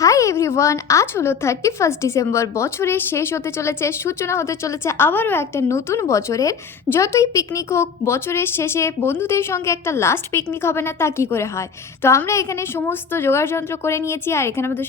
Hi everyone, আজ হলো 31 December. বছরের শেষ হতে চলেছে, সূচনা হতে চলেছে আবারও একটা নতুন বছরের। যতই পিকনিক হোক, বছরের শেষে বন্ধুদের সঙ্গে একটা লাস্ট পিকনিক হবে না তা কী করে হয়। তো আমরা এখানে সমস্ত জোগাড়যন্ত্র করে নিয়েছি, আর এখানে আমাদের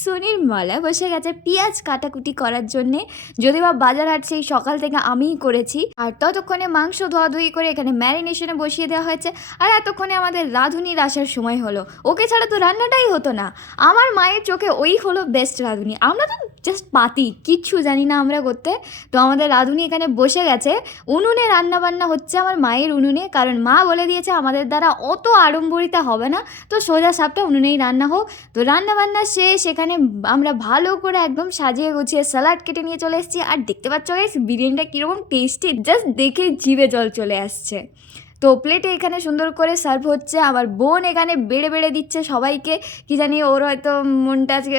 সুনির মালা বসে গেছে পেঁয়াজ কাটাকুটি করার জন্যে। যদি বা বাজার হাট সেই সকাল থেকে আমিই করেছি, আর ততক্ষণে মাংস ধোয়াধুয়ি করে এখানে ম্যারিনেশনে বসিয়ে দেওয়া হয়েছে। আর এতক্ষণে আমাদের রাঁধুনির আসার সময় হলো, ওকে ছাড়া তো রান্নাটাই হতো না। আমার মায়ের চোখে ওই হলো বেস্ট রাঁধুনি, আমরা তো জাস্ট পাতি, কিচ্ছু জানি না আমরা করতে। তো আমাদের রাঁধুনি এখানে বসে গেছে, উনুনে রান্না বান্না হচ্ছে আমার মায়ের উনুনে, কারণ মা বলে দিয়েছে আমাদের দ্বারা অত আড়ম্বরিতা হবে না, তো সোজা সাপটা উনুনেই রান্না হোক। তো রান্না বান্না শেষ, এখানে আমরা ভালো করে একদম সাজিয়ে গুছিয়ে স্যালাড কেটে নিয়ে চলে এসেছি। আর দেখতে পাচ্ছ গাইস বিরিয়ানিটা কীরকম টেস্টি, জাস্ট দেখে জিভে জল চলে আসছে। তো প্লেটে এখানে সুন্দর করে সার্ভ হচ্ছে, আমার বোন এখানে বেড়ে বেড়ে দিচ্ছে সবাইকে। কি জানি ওর হয়তো মনটা আজকে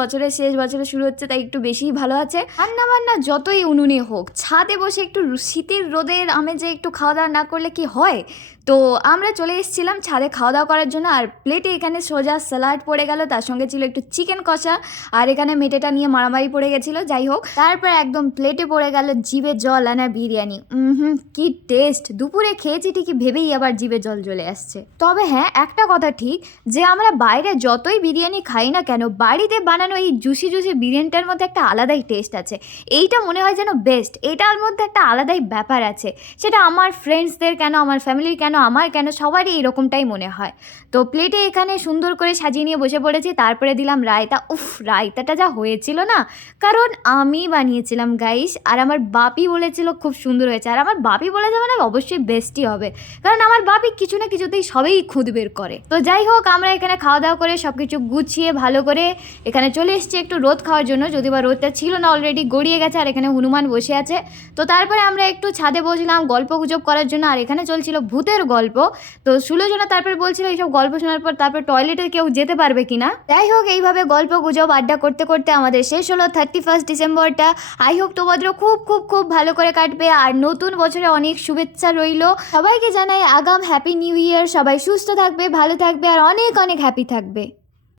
বছরের শেষ, বছরে শুরু হচ্ছে, তাই একটু বেশিই ভালো আছে। রান্না বান্না যতই উনুনে হোক, ছাদে বসে একটু শীতের রোদের আমেজে একটু খাওয়া দাওয়া না করলে কি হয়। তো আমরা চলে এসেছিলাম ছাদে খাওয়া দাওয়া করার জন্য। আর প্লেটে এখানে সোজা স্যালাড পড়ে গেল, তার সঙ্গে ছিল একটু চিকেন কষা, আর এখানে মেটেটা নিয়ে মারামারি পড়ে গেছিলো। যাই হোক, তারপর একদম প্লেটে পড়ে গেল জিভে জল আনা বিরিয়ানি। কি টেস্ট! দুপুরে খেয়েছি ঠিকই, ভেবেই আবার জিভে জল চলে আসছে। তবে হ্যাঁ, একটা কথা ঠিক, যে আমরা বাইরে যতই বিরিয়ানি খাই না কেন, বাড়িতে বানানো এই জুসি জুসি বিরিয়ানিটার মধ্যে একটা আলাদাই টেস্ট আছে। এইটা মনে হয় যেন বেস্ট, এটার মধ্যে একটা আলাদাই ব্যাপার আছে। সেটা আমার ফ্রেন্ডসদের কেন, আমার ফ্যামিলির কেন, আমার কেন, সবারই এরকমটাই মনে হয়। তো প্লেটে এখানে সুন্দর করে সাজিয়ে নিয়ে বসে পড়েছি। তারপরে দিলাম রায়তা। রায়তাটা যা হয়েছিল না, কারণ আমি বানিয়েছিলাম গাইস, আর আমার বাপি বলেছিল খুব সুন্দর হয়েছে। আর আমার বাপি বলেছে মানে অবশ্যই বেস্টই হবে, কারণ আমার বাপি কিছু না কিছুতেই সবেই খুদ বের করে। তো যাই হোক, আমরা এখানে খাওয়া দাওয়া করে সব কিছু গুছিয়ে ভালো করে এখানে চলে এসেছি একটু রোদ খাওয়ার জন্য, যদি বা রোদটা ছিল না, অলরেডি গড়িয়ে গেছে। আর এখানে হনুমান বসে আছে। তো তারপরে আমরা একটু ছাদে বসলাম গল্প গুজব করার জন্য, আর এখানে চলছিল ভূতের গল্প। তো সুলোচনা তারপর বলছিল এইসব গল্প শোনার পর তারপর টয়লেটে কেউ যেতে পারবে কিনা। যাই হোক, এইভাবে গল্প গুজব আড্ডা করতে করতে আমাদের শেষ হলো 31 ডিসেম্বরটা। আই হোপ তোমাদের খুব খুব খুব ভালো করে কাটবে, আর নতুন বছরে অনেক শুভেচ্ছা রইল। সবাইকে জানাই আগাম হ্যাপি নিউ ইয়ার। সবাই সুস্থ থাকবে, ভালো থাকবে, আর অনেক অনেক হ্যাপি থাকবে।